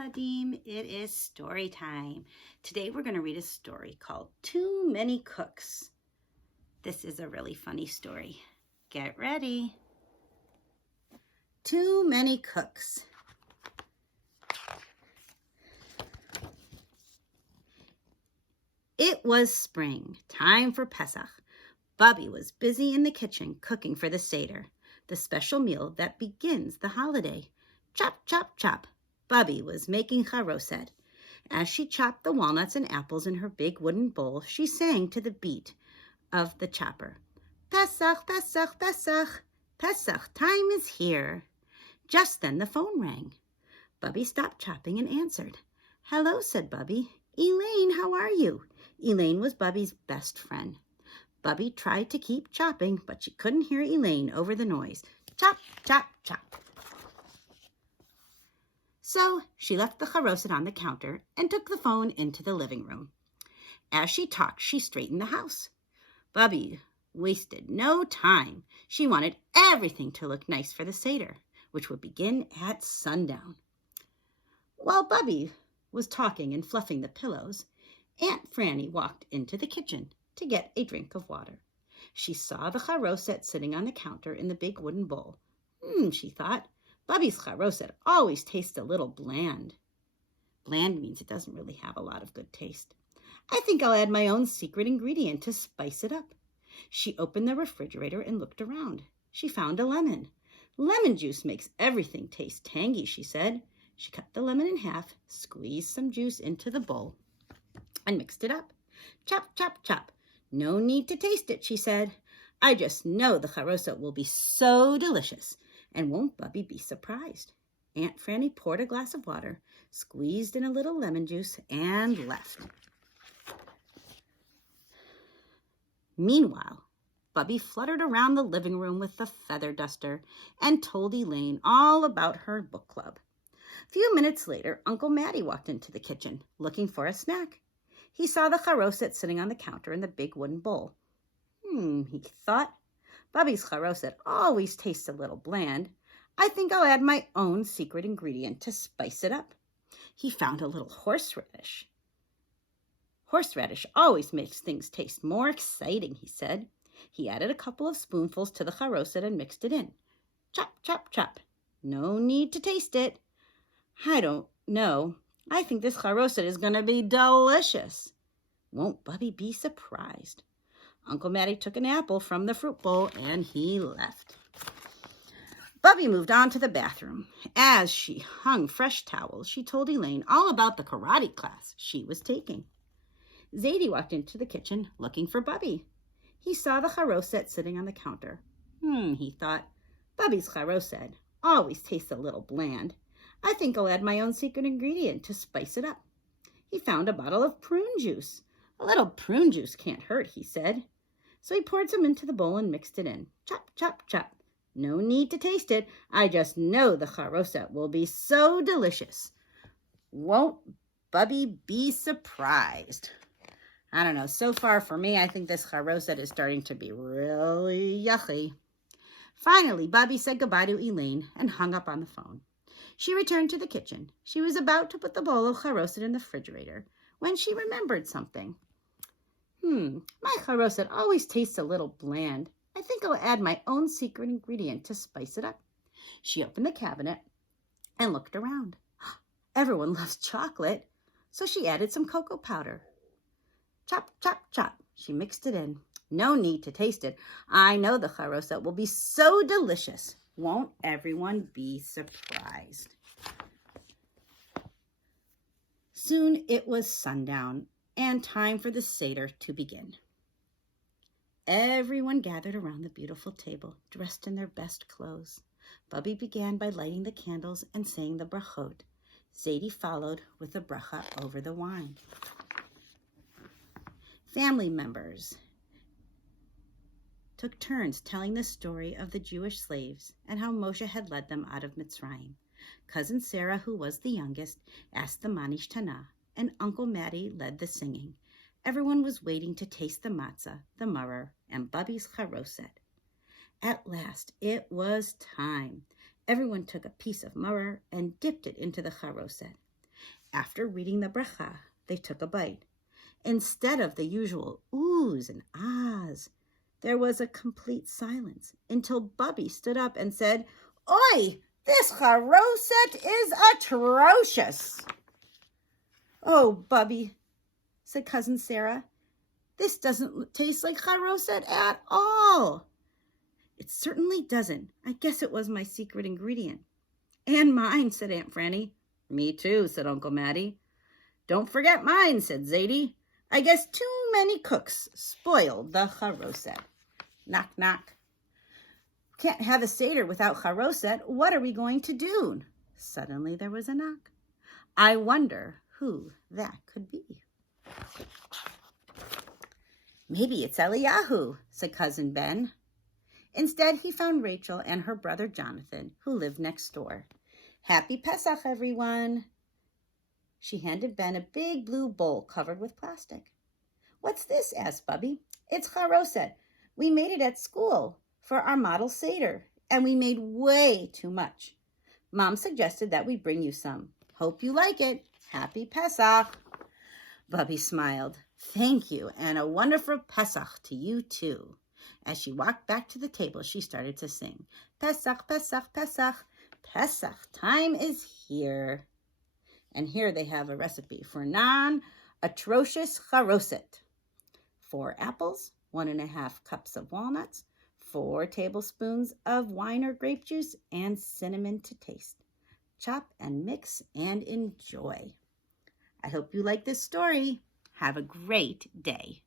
Eladim, it is story time. Today we're going to read a story called Too Many Cooks. This is a really funny story. Get ready. Too Many Cooks. It was spring, time for Pesach. Bubby was busy in the kitchen cooking for the Seder, the special meal that begins the holiday. Chop, chop, chop. Bubby was making charoset. As she chopped the walnuts and apples in her big wooden bowl, she sang to the beat of the chopper. Pesach, Pesach, Pesach. Pesach time is here. Just then the phone rang. Bubby stopped chopping and answered. Hello, said Bubby. Elaine, how are you? Elaine was Bubby's best friend. Bubby tried to keep chopping, but she couldn't hear Elaine over the noise. Chop, chop, chop. So she left the charoset on the counter and took the phone into the living room. As she talked, she straightened the house. Bubby wasted no time. She wanted everything to look nice for the Seder, which would begin at sundown. While Bubby was talking and fluffing the pillows, Aunt Franny walked into the kitchen to get a drink of water. She saw the charoset sitting on the counter in the big wooden bowl. She thought, Bubby's charoset always tastes a little bland. Bland means it doesn't really have a lot of good taste. I think I'll add my own secret ingredient to spice it up. She opened the refrigerator and looked around. She found a lemon. Lemon juice makes everything taste tangy, she said. She cut the lemon in half, squeezed some juice into the bowl, and mixed it up. Chop, chop, chop. No need to taste it, she said. I just know the charoset will be so delicious. And won't Bubby be surprised? Aunt Franny poured a glass of water, squeezed in a little lemon juice, and left. Meanwhile, Bubby fluttered around the living room with the feather duster and told Elaine all about her book club. A few minutes later, Uncle Matty walked into the kitchen, looking for a snack. He saw the charoset sitting on the counter in the big wooden bowl. He thought, Bubby's charoset always tastes a little bland. I think I'll add my own secret ingredient to spice it up. He found a little horseradish. Horseradish always makes things taste more exciting, he said. He added a couple of spoonfuls to the charoset and mixed it in. Chop, chop, chop. No need to taste it. I don't know. I think this charoset is going to be delicious. Won't Bubby be surprised? Uncle Matty took an apple from the fruit bowl and he left. Bubby moved on to the bathroom. As she hung fresh towels, she told Elaine all about the karate class she was taking. Zadie walked into the kitchen looking for Bubby. He saw the charoset sitting on the counter. He thought, Bubby's charoset always tastes a little bland. I think I'll add my own secret ingredient to spice it up. He found a bottle of prune juice. A little prune juice can't hurt, he said. So he poured some into the bowl and mixed it in. Chop, chop, chop. No need to taste it. I just know the charoset will be so delicious. Won't Bubby be surprised? I don't know. So far for me, I think this charoset is starting to be really yucky. Finally, Bubby said goodbye to Elaine and hung up on the phone. She returned to the kitchen. She was about to put the bowl of charoset in the refrigerator when she remembered something. My charoset always tastes a little bland. I think I'll add my own secret ingredient to spice it up. She opened the cabinet and looked around. Everyone loves chocolate, so she added some cocoa powder. Chop, chop, chop. She mixed it in. No need to taste it. I know the charoset will be so delicious. Won't everyone be surprised? Soon it was sundown and time for the Seder to begin. Everyone gathered around the beautiful table, dressed in their best clothes. Bubby began by lighting the candles and saying the brachot. Zadie followed with a bracha over the wine. Family members took turns telling the story of the Jewish slaves and how Moshe had led them out of Mitzrayim. Cousin Sarah, who was the youngest, asked the Manish Tana, and Uncle Matty led the singing. Everyone was waiting to taste the matzah, the maror, and Bubby's charoset. At last, it was time. Everyone took a piece of maror and dipped it into the charoset. After reading the bracha, they took a bite. Instead of the usual oohs and ahs, there was a complete silence until Bubby stood up and said, "Oi, this charoset is atrocious." "Oh, Bubby," said Cousin Sarah, "this doesn't taste like charoset at all." "It certainly doesn't. I guess it was my secret ingredient." "And mine," said Aunt Franny. "Me too," said Uncle Matty. "Don't forget mine," said Zadie. "I guess too many cooks spoiled the charoset." Knock, knock. "Can't have a Seder without charoset. What are we going to do?" Suddenly there was a knock. I wonder who that could be. "Maybe it's Eliyahu," said Cousin Ben. Instead, he found Rachel and her brother Jonathan, who lived next door. "Happy Pesach, everyone." She handed Ben a big blue bowl covered with plastic. "What's this?" asked Bubby. "It's charoset. We made it at school for our model Seder, and we made way too much. Mom suggested that we bring you some. Hope you like it. Happy Pesach." Bubby smiled. "Thank you, and a wonderful Pesach to you too." As she walked back to the table, she started to sing, "Pesach, Pesach, Pesach, Pesach time is here." And here they have a recipe for non-atrocious charoset. 4 apples, 1½ cups of walnuts, 4 tablespoons of wine or grape juice, and cinnamon to taste. Chop and mix and enjoy. I hope you like this story. Have a great day.